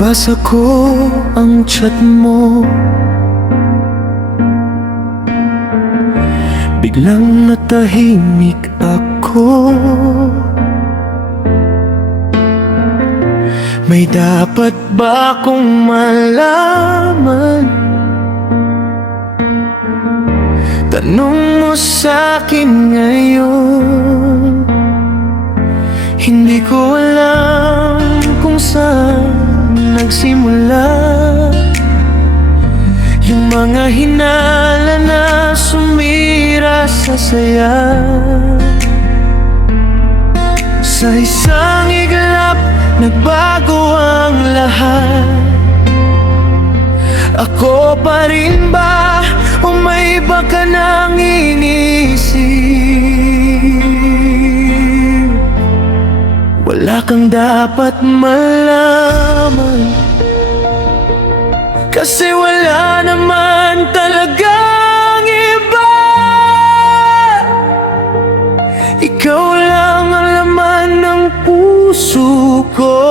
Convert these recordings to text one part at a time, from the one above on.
Nabasa ko ang chat mo, biglang natahimik ako. May dapat ba akong malaman? Tanong mo sa'kin ngayon. Hindi ko alam kung saan nagsimula yung mga hinala na sumira sa saya. Sa isang iglap, nagbago ang lahat. Ako pa rin ba o may iba ka nang iniisip? Wala kang dapat malaman, kasi wala naman talagang iba. Ikaw lang ang laman ng puso ko.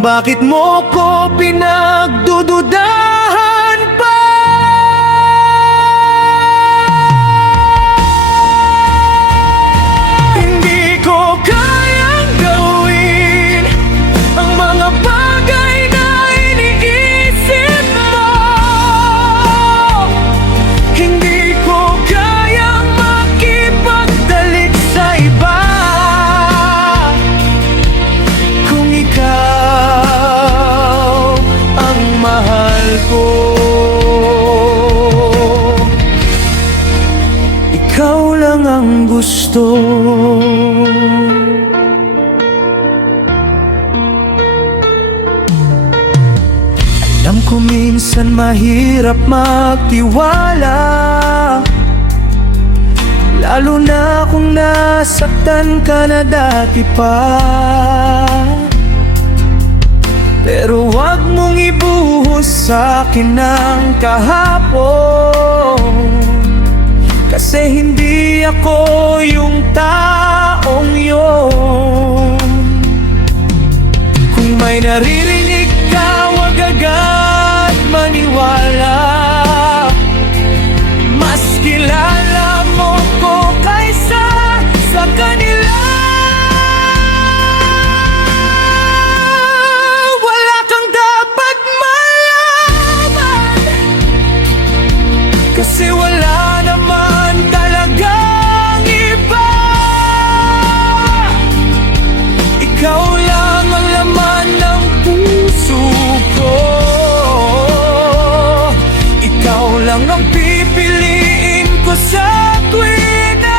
Bakit mo ko pinagdududahan pa? Hindi ko kayang gawin ang mga bagay na iniisip mo. Hindi ko kayang makipagdalik sa iba. Kung ikaw ang mahal ko, ikaw lang ang gusto. Alam ko minsan mahirap magtiwala, lalo na kung nasaktan ka na dati pa. Pero wag mong ibuhos sa'kin ang kahapon, kasi hindi ako yung taong yun. Kung may naririnig ka, wag agad maniwala. Mas kilala mo ko kaysa sa kanila. Wala kang dapat malaman, kasi wala naman talagang iba. Ikaw lang ang laman ng puso ko. Ikaw lang ang pipiliin ko sa tuwing na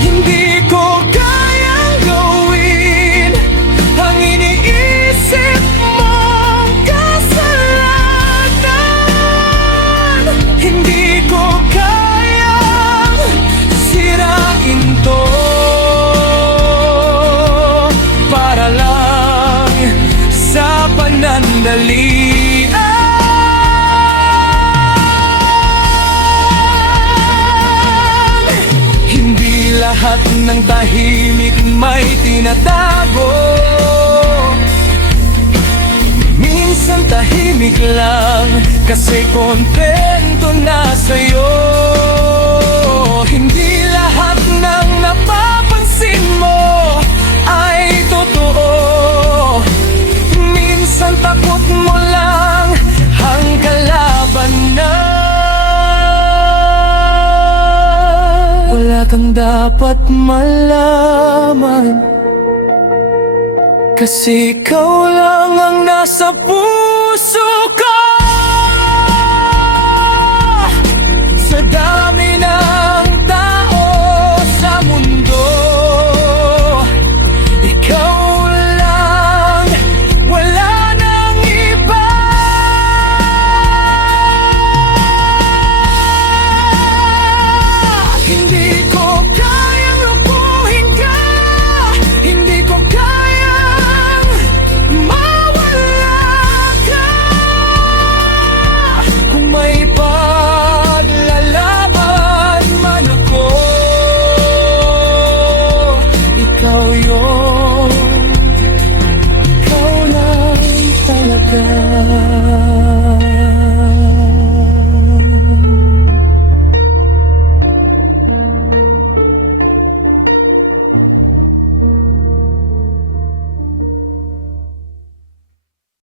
hindi ko kayang gawin ang iniisip mong kasalanan. Hindi ko kayang sirain to para lang sa panandalian. Hindi lahat ng tahimik may tinatago. Minsan tahimik lang kasi kontento na sa'yo. Hindi lahat ng napapansin mo ay totoo. Minsan takot mo lang ang kalabanan. Wala kang dapat malaman, kasi ikaw lang ang nasa puso ko.